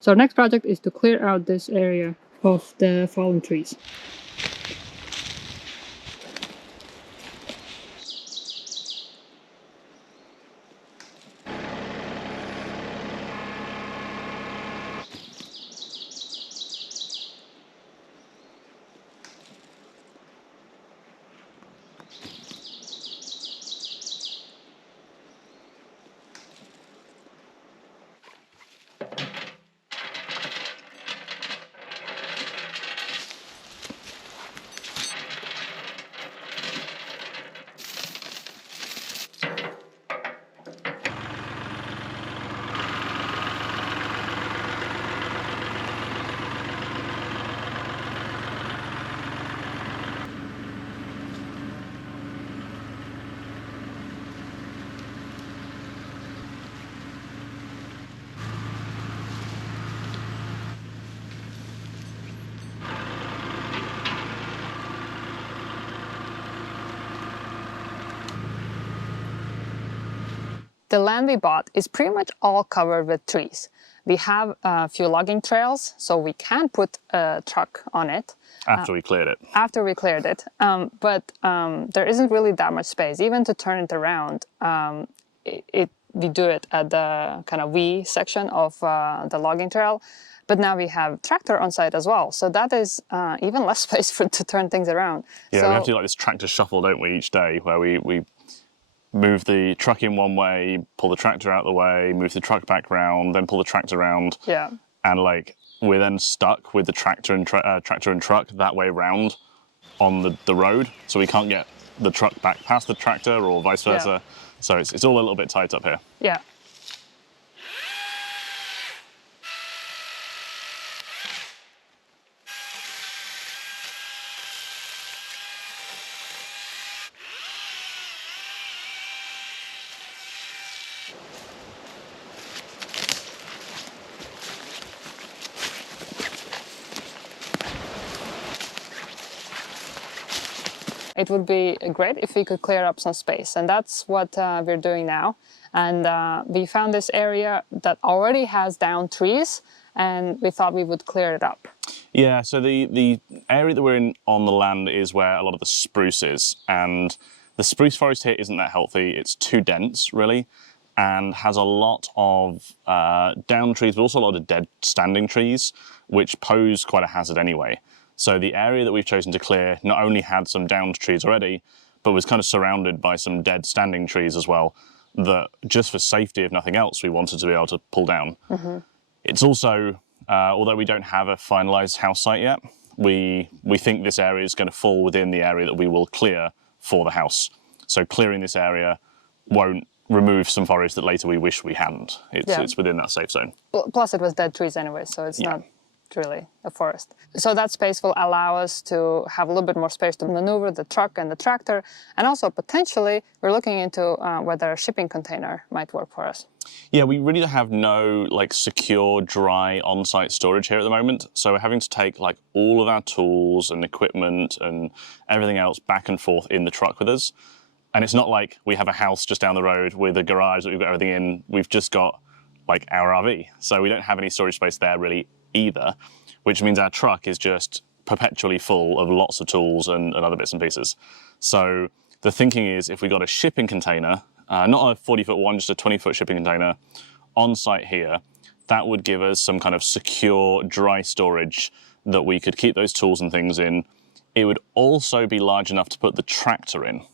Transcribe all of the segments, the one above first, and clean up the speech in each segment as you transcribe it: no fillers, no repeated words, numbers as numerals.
So our next project is to clear out this area of the fallen trees. The land we bought is pretty much all covered with trees. We have a few logging trails, so we can put a truck on it. After we cleared it. After we cleared it. But there isn't really that much space. Even to turn it around, we do it at the kind of V section of the logging trail. But now we have tractor on site as well. So that is even less space to turn things around. Yeah, so, we have to do like this tractor shuffle, don't we, each day, where we move the truck in one way, pull the tractor out of the way, move the truck back round, then pull the tractor around. Yeah. And like we're then stuck with the tractor and truck that way round on the road, so we can't get the truck back past the tractor or vice versa. Yeah. So it's all a little bit tight up here. Yeah. It would be great if we could clear up some space, and that's what we're doing now. And we found this area that already has down trees, and we thought we would clear it up. Yeah, so the area that we're in on the land is where a lot of the spruce is, and the spruce forest here isn't that healthy. It's too dense, really, and has a lot of down trees, but also a lot of dead standing trees, which pose quite a hazard anyway. So the area that we've chosen to clear not only had some downed trees already, but was kind of surrounded by some dead standing trees as well, that just for safety, if nothing else, we wanted to be able to pull down. Mm-hmm. It's also, although we don't have a finalized house site yet, we think this area is going to fall within the area that we will clear for the house. So clearing this area won't remove some forest that later we wish we hadn't. It's within that safe zone. Plus it was dead trees anyway, so it's not really a forest. So that space will allow us to have a little bit more space to maneuver the truck and the tractor, and also potentially we're looking into whether a shipping container might work for us. Yeah, we really have no like secure, dry on-site storage here at the moment. So we're having to take like all of our tools and equipment and everything else back and forth in the truck with us. And it's not like we have a house just down the road with a garage that we've got everything in. We've just got like our RV. So we don't have any storage space there really either, which means our truck is just perpetually full of lots of tools and other bits and pieces. So the thinking is if we got a shipping container, not a 40-foot one, just a 20-foot shipping container on site here, that would give us some kind of secure dry storage that we could keep those tools and things in. It would also be large enough to put the tractor in.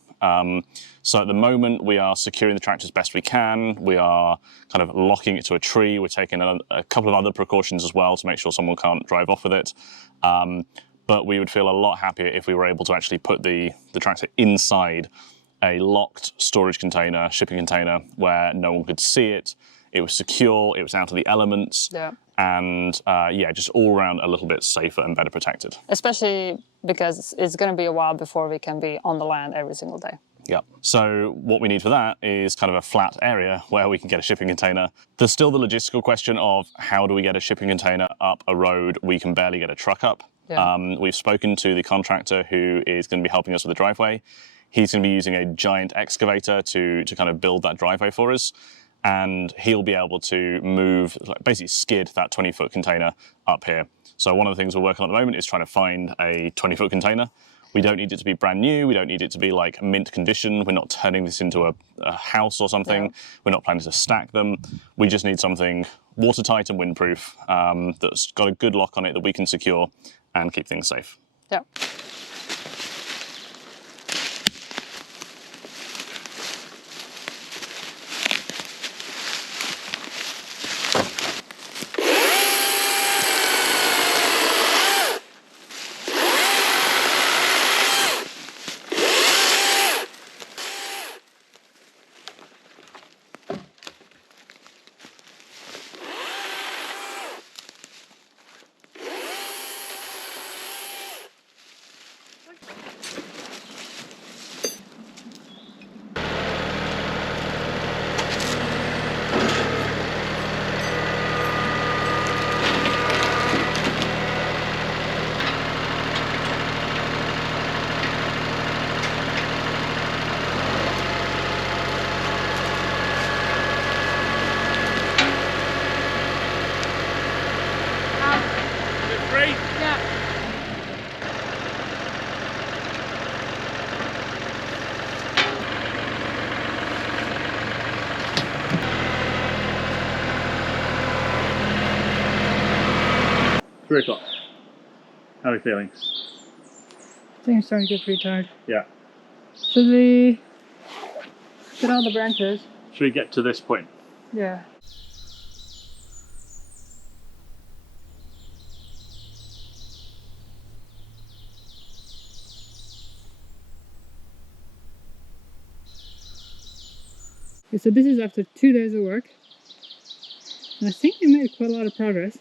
So at the moment we are securing the tractor as best we can. We are kind of locking it to a tree. We're taking a couple of other precautions as well to make sure someone can't drive off with it. But we would feel a lot happier if we were able to actually put the tractor inside a locked storage container, shipping container, where no one could see it. It was secure, it was out of the elements, and just all around a little bit safer and better protected. Especially because it's going to be a while before we can be on the land every single day. Yeah. So what we need for that is kind of a flat area where we can get a shipping container. There's still the logistical question of how do we get a shipping container up a road we can barely get a truck up. Yeah. We've spoken to the contractor who is going to be helping us with the driveway. He's going to be using a giant excavator to kind of build that driveway for us. and he'll be able to move, like basically skid that 20-foot container up here. So one of the things we're working on at the moment is trying to find a 20-foot container. We don't need it to be brand new. We don't need it to be like mint condition. We're not turning this into a house or something. Yeah. We're not planning to stack them. We just need something watertight and windproof that's got a good lock on it that we can secure and keep things safe. Yeah. Three o'clock. How are we feeling? I think I'm starting to get pretty tired. Yeah. Should we get all the branches? Should we get to this point? Yeah. Okay, so this is after 2 days of work. And I think we made quite a lot of progress.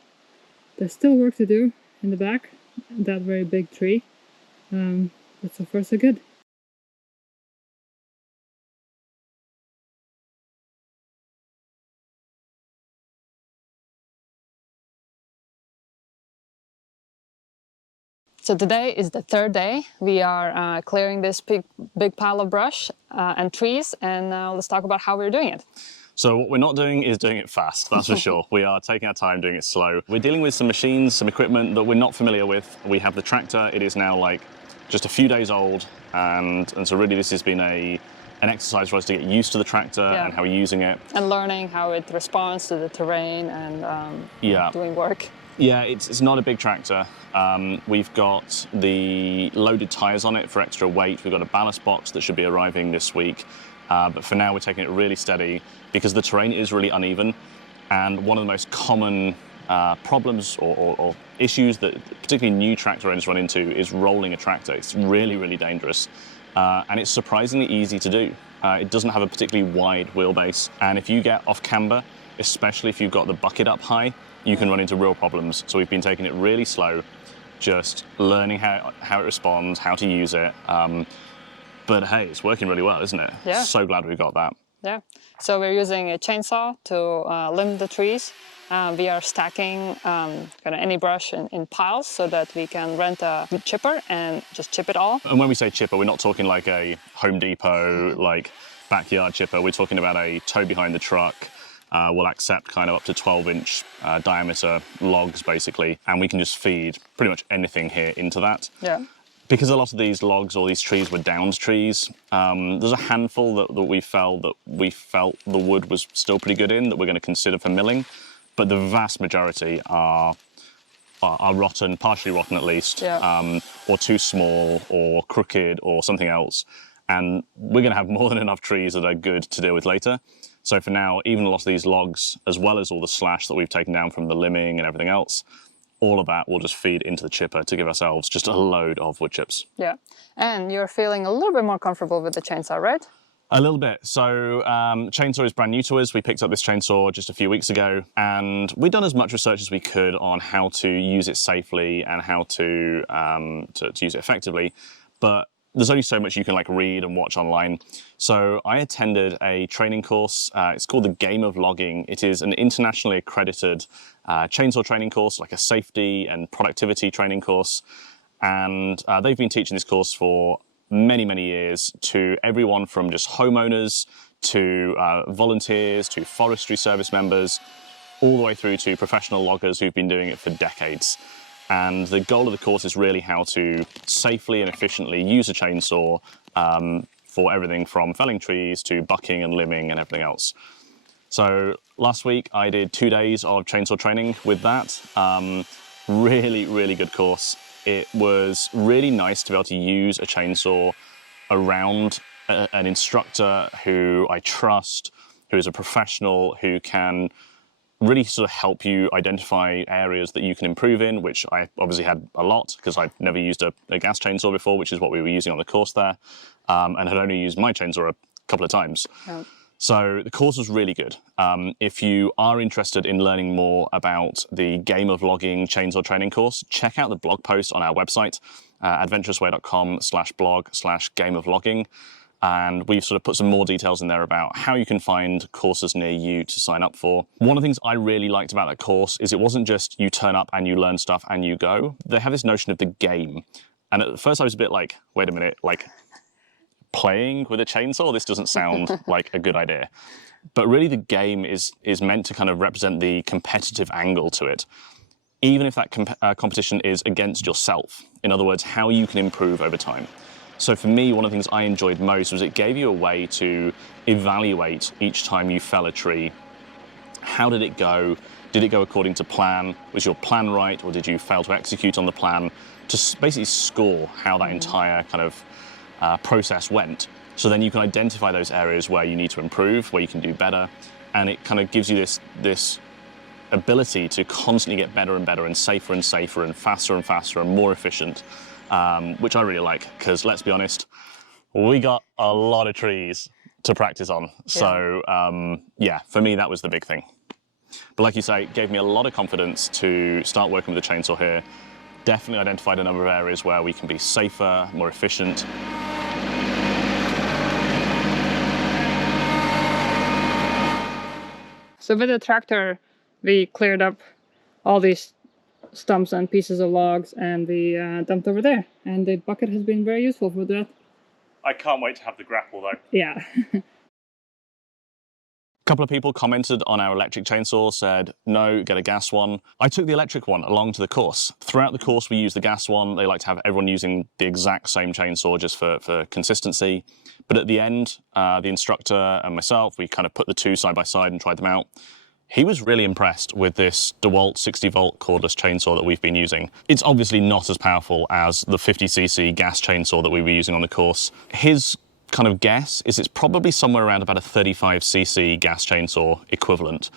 There's still work to do in the back, that very big tree. But so far so good. So today is the third day. We are clearing this big pile of brush and trees, and let's talk about how we're doing it. So what we're not doing is doing it fast, that's for sure. We are taking our time doing it slow. We're dealing with some machines, some equipment that we're not familiar with. We have the tractor. It is now like just a few days old, and so really this has been an exercise for us to get used to the tractor and how we're using it. And learning how it responds to the terrain and doing work. Yeah, it's not a big tractor. We've got the loaded tires on it for extra weight. We've got a ballast box that should be arriving this week. But for now, we're taking it really steady because the terrain is really uneven. And one of the most common problems or issues that particularly new tractor owners run into is rolling a tractor. It's really, really dangerous. And it's surprisingly easy to do. It doesn't have a particularly wide wheelbase. And if you get off camber, especially if you've got the bucket up high, you can run into real problems. So we've been taking it really slow, just learning how it responds, how to use it. But hey, it's working really well, isn't it? Yeah. So glad we got that. Yeah. So we're using a chainsaw to limb the trees. We are stacking kind of any brush in piles so that we can rent a chipper and just chip it all. And when we say chipper, we're not talking like a Home Depot, like backyard chipper. We're talking about a tow behind the truck. We'll accept kind of up to 12-inch diameter logs, basically, and we can just feed pretty much anything here into that. Yeah. Because a lot of these logs or these trees were downed trees, there's a handful that we felt the wood was still pretty good in that we're going to consider for milling, but the vast majority are rotten, partially rotten at least, or too small or crooked or something else. And we're going to have more than enough trees that are good to deal with later. So for now, even a lot of these logs, as well as all the slash that we've taken down from the limbing and everything else, all of that will just feed into the chipper to give ourselves just a load of wood chips. Yeah, and you're feeling a little bit more comfortable with the chainsaw, right? A little bit. So chainsaw is brand new to us. We picked up this chainsaw just a few weeks ago, and we've done as much research as we could on how to use it safely and how to use it effectively. But there's only so much you can like read and watch online. So I attended a training course. It's called the Game of Logging. It is an internationally accredited chainsaw training course, like a safety and productivity training course. And they've been teaching this course for many, many years to everyone from just homeowners to volunteers, to forestry service members, all the way through to professional loggers who've been doing it for decades. And the goal of the course is really how to safely and efficiently use a chainsaw for everything from felling trees to bucking and limbing and everything else. So last week I did 2 days of chainsaw training with that. Really, really good course. It was really nice to be able to use a chainsaw around an instructor who I trust, who is a professional, who can really sort of help you identify areas that you can improve in, which I obviously had a lot because I've never used a gas chainsaw before, which is what we were using on the course there, and had only used my chainsaw a couple of times. Yeah. So the course was really good. If you are interested in learning more about the Game of Logging chainsaw training course, check out the blog post on our website, adventurousway.com/blog/gameoflogging. And we've sort of put some more details in there about how you can find courses near you to sign up for. One of the things I really liked about that course is it wasn't just you turn up and you learn stuff and you go. They have this notion of the game. And at first I was a bit like, wait a minute, like playing with a chainsaw? This doesn't sound like a good idea. But really the game is meant to kind of represent the competitive angle to it. Even if that competition is against yourself. In other words, how you can improve over time. So for me, one of the things I enjoyed most was it gave you a way to evaluate each time you fell a tree. How did it go? Did it go according to plan? Was your plan right, or did you fail to execute on the plan? To basically score how that entire kind of process went. So then you can identify those areas where you need to improve, where you can do better, and it kind of gives you this ability to constantly get better and better and safer and faster and more efficient. Which I really like, because let's be honest, we got a lot of trees to practice on. So yeah, for me, that was the big thing. But like you say, it gave me a lot of confidence to start working with the chainsaw here. Definitely identified a number of areas where we can be safer, more efficient. So with the tractor, we cleared up all these stumps and pieces of logs, and we dumped over there, and the bucket has been very useful for that. I can't wait to have the grapple though. Yeah. A couple of people commented on our electric chainsaw, said no, get a gas one. I took the electric one along to the course. Throughout the course we use the gas one. They like to have everyone using the exact same chainsaw just for consistency. But at the end, the instructor and myself, we kind of put the two side by side and tried them out. He was really impressed with this DeWalt 60-volt cordless chainsaw that we've been using. It's obviously not as powerful as the 50cc gas chainsaw that we were using on the course. His kind of guess is it's probably somewhere around about a 35cc gas chainsaw equivalent.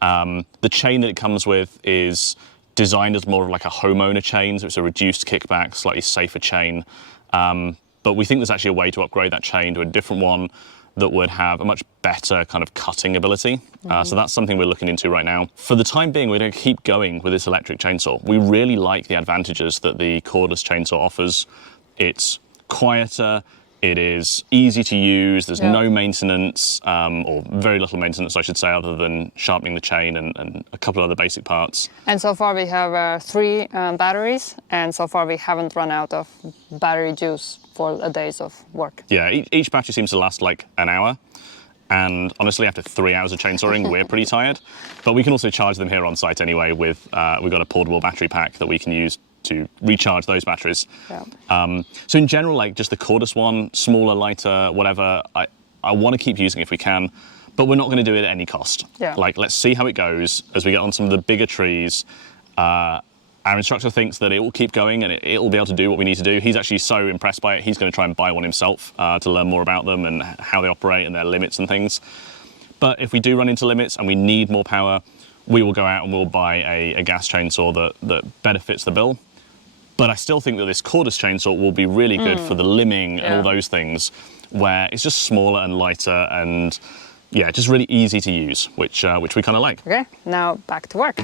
The chain that it comes with is designed as more of like a homeowner chain, so it's a reduced kickback, slightly safer chain. But we think there's actually a way to upgrade that chain to a different one that would have a much better kind of cutting ability. So that's something we're looking into right now. For the time being, we're going to keep going with this electric chainsaw. We really like the advantages that the cordless chainsaw offers. It's quieter, it is easy to use, there's no maintenance, or very little maintenance, I should say, other than sharpening the chain and a couple of other basic parts. And so far we have 3 batteries, and so far we haven't run out of battery juice for a days of work. Yeah, each battery seems to last like an hour. And honestly, after 3 hours of chainsawing, we're pretty tired. But we can also charge them here on site anyway with, we've got a portable battery pack that we can use to recharge those batteries. Yeah. So in general, like just the cordless one, smaller, lighter, whatever, I want to keep using if we can, but we're not going to do it at any cost. Yeah. Like, let's see how it goes as we get on some of the bigger trees. Our instructor thinks that it will keep going and it will be able to do what we need to do. He's actually so impressed by it, he's going to try and buy one himself to learn more about them and how they operate and their limits and things. But if we do run into limits and we need more power, we will go out and we'll buy a gas chainsaw that better fits the bill. But I still think that this cordless chainsaw will be really good for the limbing and all those things, where it's just smaller and lighter and yeah, just really easy to use, which we kind of like. Okay, now back to work.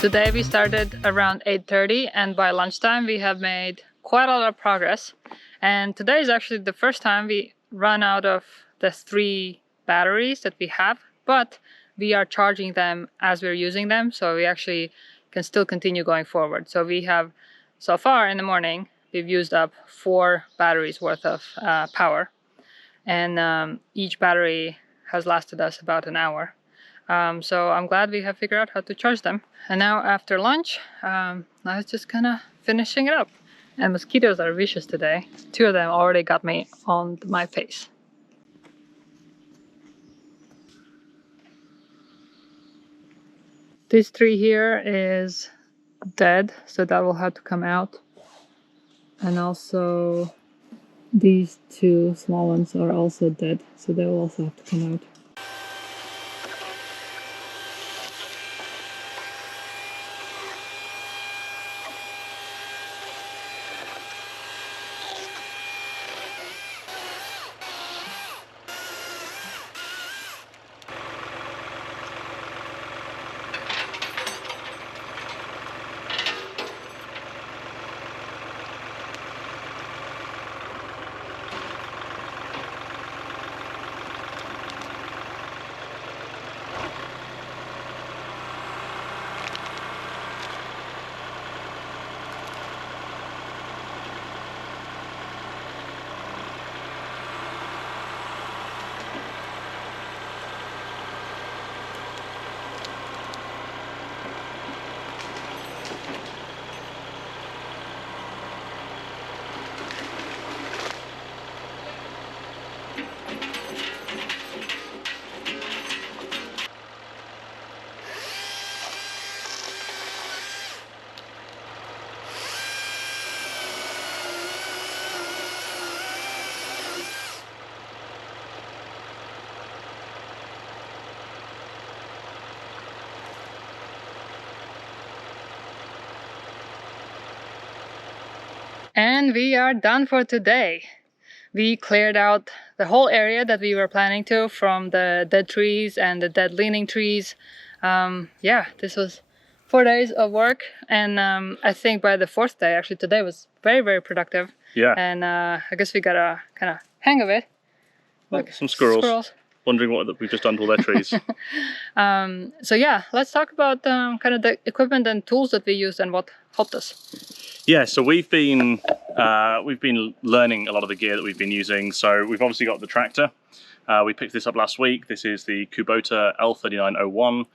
Today we started around 8:30 and by lunchtime we have made quite a lot of progress. And today is actually the first time we run out of the 3 batteries that we have, but we are charging them as we're using them, so we actually can still continue going forward. So we have, so far in the morning, we've used up 4 batteries worth of power. And each battery has lasted us about an hour. So I'm glad we have figured out how to charge them. And now after lunch, I was just kind of finishing it up. And mosquitoes are vicious today. 2 of them already got me on my face. This tree here is dead, so that will have to come out. And also these 2 small ones are also dead, so they will also have to come out. And we are done for today. We cleared out the whole area that we were planning to, from the dead trees and the dead leaning trees. Yeah, this was 4 days of work, and I think by the 4th day, actually today was very, very productive. Yeah. And I guess we got a kind of hang of it. Look, some squirrels. Wondering what we've just done to all their trees. So yeah, let's talk about kind of the equipment and tools that we used and what helped us. Yeah, so we've been learning a lot of the gear that we've been using. So we've obviously got the tractor. We picked this up last week. This is the Kubota L3910.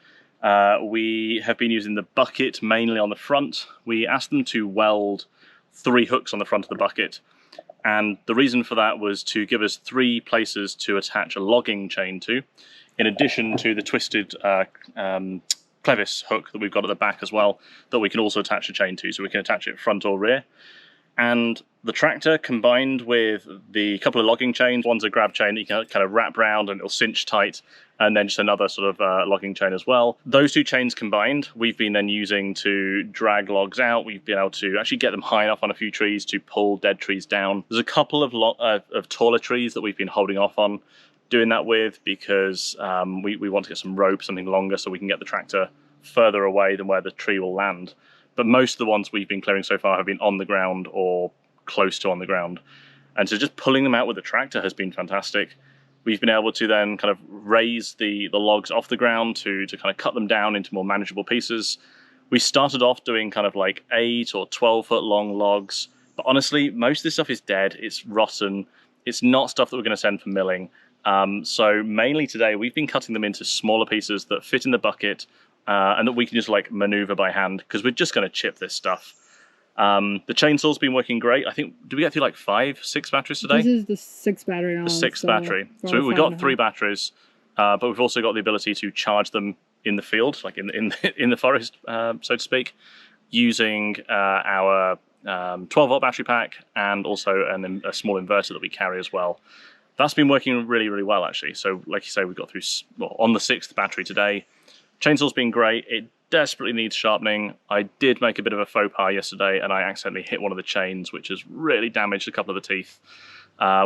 We have been using the bucket mainly on the front. We asked them to weld 3 hooks on the front of the bucket. And the reason for that was to give us 3 places to attach a logging chain to, in addition to the twisted clevis hook that we've got at the back as well, that we can also attach a chain to, so we can attach it front or rear. And the tractor, combined with the couple of logging chains, one's a grab chain that you can kind of wrap around and it'll cinch tight, and then just another sort of logging chain as well. Those 2 chains combined, we've been then using to drag logs out. We've been able to actually get them high enough on a few trees to pull dead trees down. There's a couple of taller trees that we've been holding off on doing that with, because we want to get some rope, something longer, so we can get the tractor further away than where the tree will land. But most of the ones we've been clearing so far have been on the ground or close to on the ground. And so just pulling them out with the tractor has been fantastic. We've been able to then kind of raise the logs off the ground to kind of cut them down into more manageable pieces. We started off doing kind of like 8 or 12 foot long logs, but honestly, most of this stuff is dead. It's rotten. It's not stuff that we're going to send for milling. So mainly today, we've been cutting them into smaller pieces that fit in the bucket, and that we can just like maneuver by hand, because we're just going to chip this stuff. The chainsaw's been working great. I think, did we get through like 5, 6 batteries today? This is the 6th battery now. The 6th battery. So we got 3 batteries, but we've also got the ability to charge them in the field, like in the forest, so to speak, using our 12-volt battery pack and also a small inverter that we carry as well. That's been working really, really well, actually. So like you say, we've got through, well, on the 6th battery today. Chainsaw's been great. It desperately needs sharpening. I did make a bit of a faux pas yesterday, and I accidentally hit one of the chains, which has really damaged a couple of the teeth.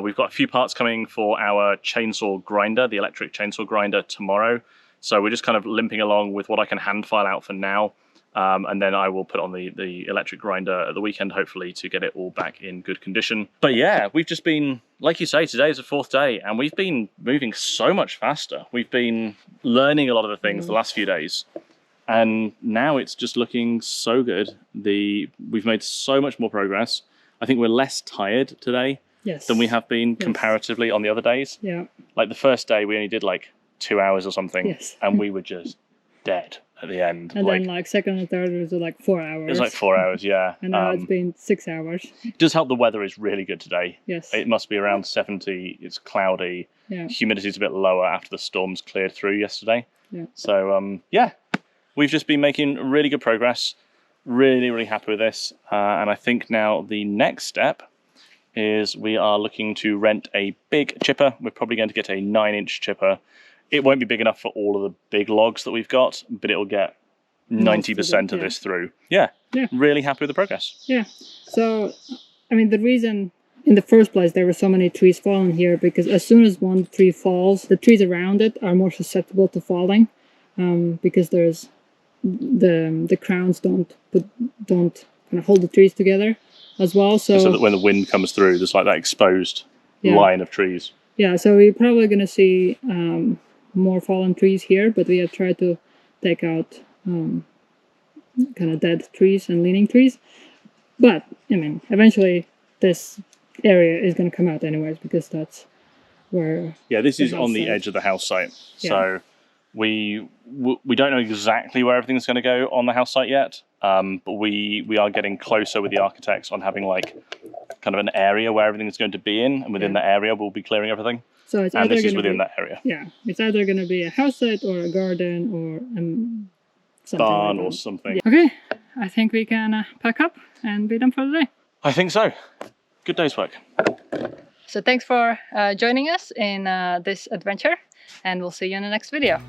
We've got a few parts coming for our chainsaw grinder, the electric chainsaw grinder, tomorrow. So we're just kind of limping along with what I can hand file out for now. And then I will put on the electric grinder at the weekend, hopefully, to get it all back in good condition. But yeah, we've just been, like you say, today is the 4th day, and we've been moving so much faster. We've been learning a lot of the things the last few days, and now it's just looking so good. We've made so much more progress. I think we're less tired today than we have been comparatively on the other days. Yeah. Like the first day, we only did like 2 hours or something, and we were just dead at the end. And then like second and third was like 4 hours. It was like 4 hours, yeah. And now it's been 6 hours. It does help the weather is really good today. Yes. It must be around 70. It's cloudy. Yeah. Humidity's a bit lower after the storms cleared through yesterday. Yeah. So yeah, we've just been making really good progress. Really, really happy with this. And I think now the next step is we are looking to rent a big chipper. We're probably going to get a 9-inch chipper. It won't be big enough for all of the big logs that we've got, but it'll get 90% of this through. Yeah, really happy with the progress. Yeah, so, I mean, the reason in the first place there were so many trees falling here, because as soon as one tree falls, the trees around it are more susceptible to falling, because there's the crowns don't kind of hold the trees together as well. So that when the wind comes through, there's like that exposed line of trees. Yeah, so we're probably going to see more fallen trees here, but we have tried to take out kind of dead trees and leaning trees. But I mean, eventually this area is going to come out anyways, because that's where this is on the edge of the house site. So we don't know exactly where everything's going to go on the house site yet, but we are getting closer with the architects on having like kind of an area where everything's going to be in, and within that area we'll be clearing everything. So it's and this is within that area. Yeah, it's either going to be a house site or a garden or something barn like or something. Yeah. Okay, I think we can pack up and be done for the day. I think so. Good day's work. So thanks for joining us in this adventure, and we'll see you in the next video.